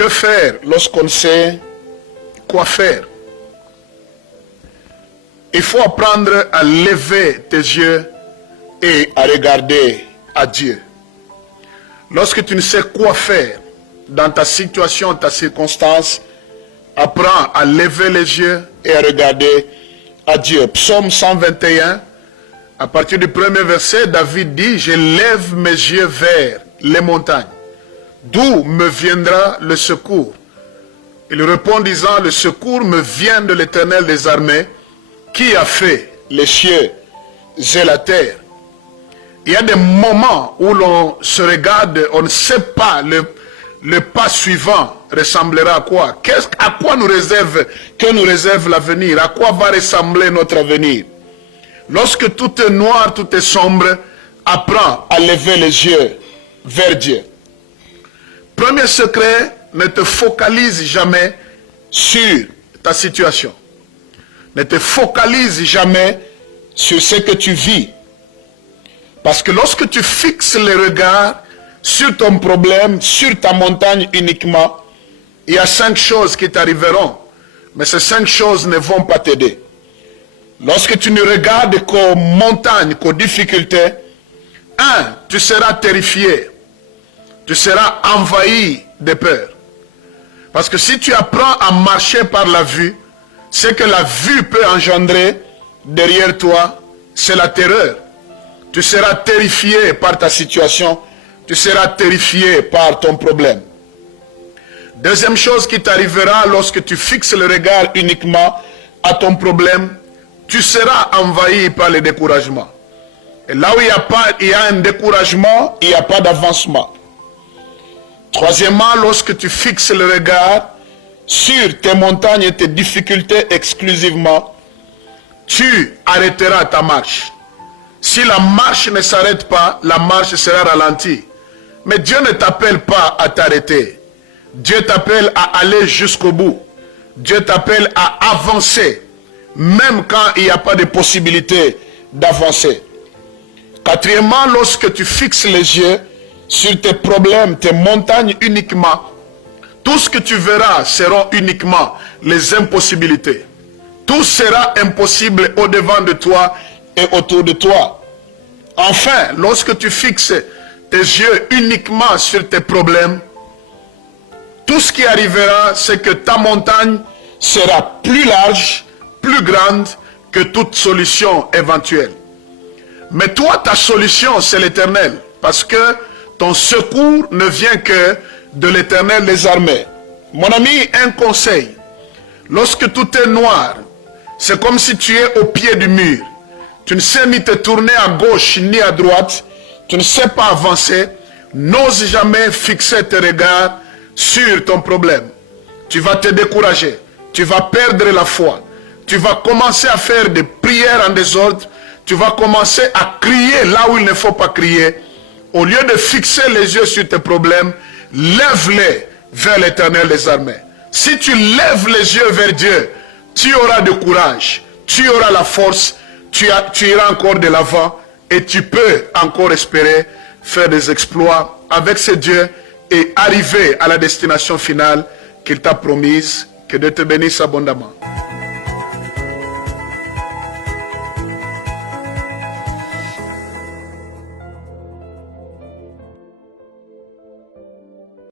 Que faire lorsqu'on sait quoi faire? Il faut apprendre à lever tes yeux et à regarder à Dieu. Lorsque tu ne sais quoi faire dans ta situation, ta circonstance, apprends à lever les yeux et à regarder à Dieu. Psaume 121, à partir du premier verset, David dit « Je lève mes yeux vers les montagnes. D'où me viendra le secours ?» Il répond disant « Le secours me vient de l'Éternel des armées, qui a fait les cieux et la terre. » Il y a des moments où l'on se regarde, on ne sait pas le pas suivant ressemblera à quoi. À quoi que nous réserve l'avenir? À quoi va ressembler notre avenir? Lorsque tout est noir, tout est sombre, apprends à lever les yeux vers Dieu. Premier secret, ne te focalise jamais sur ta situation. Ne te focalise jamais sur ce que tu vis. Parce que lorsque tu fixes le regard sur ton problème, sur ta montagne uniquement, il y a 5 choses qui t'arriveront. Mais ces 5 choses ne vont pas t'aider. Lorsque tu ne regardes qu'aux montagnes, qu'aux difficultés, tu seras terrifié. Tu seras envahi de peur. Parce que si tu apprends à marcher par la vue, ce que la vue peut engendrer derrière toi, c'est la terreur. Tu seras terrifié par ta situation. Tu seras terrifié par ton problème. Deuxième chose qui t'arrivera lorsque tu fixes le regard uniquement à ton problème, tu seras envahi par le découragement. Et là où il y a un découragement, il n'y a pas d'avancement. Troisièmement, lorsque tu fixes le regard sur tes montagnes et tes difficultés exclusivement, tu arrêteras ta marche. Si la marche ne s'arrête pas, la marche sera ralentie. Mais Dieu ne t'appelle pas à t'arrêter. Dieu t'appelle à aller jusqu'au bout. Dieu t'appelle à avancer, même quand il n'y a pas de possibilité d'avancer. Quatrièmement, lorsque tu fixes les yeux sur tes problèmes, tes montagnes uniquement, tout ce que tu verras seront uniquement les impossibilités. Tout sera impossible au-devant de toi et autour de toi. Enfin, lorsque tu fixes tes yeux uniquement sur tes problèmes, tout ce qui arrivera, c'est que ta montagne sera plus large, plus grande que toute solution éventuelle. Mais toi, ta solution, c'est l'Éternel, parce que ton secours ne vient que de l'Éternel des armées. Mon ami, un conseil. Lorsque tout est noir, c'est comme si tu es au pied du mur. Tu ne sais ni te tourner à gauche ni à droite. Tu ne sais pas avancer. N'ose jamais fixer tes regards sur ton problème. Tu vas te décourager. Tu vas perdre la foi. Tu vas commencer à faire des prières en désordre. Tu vas commencer à crier là où il ne faut pas crier. Au lieu de fixer les yeux sur tes problèmes, lève-les vers l'Éternel des armées. Si tu lèves les yeux vers Dieu, tu auras du courage, tu auras la force, tu iras encore de l'avant et tu peux encore espérer faire des exploits avec ce Dieu et arriver à la destination finale qu'il t'a promise. Que Dieu te bénisse abondamment.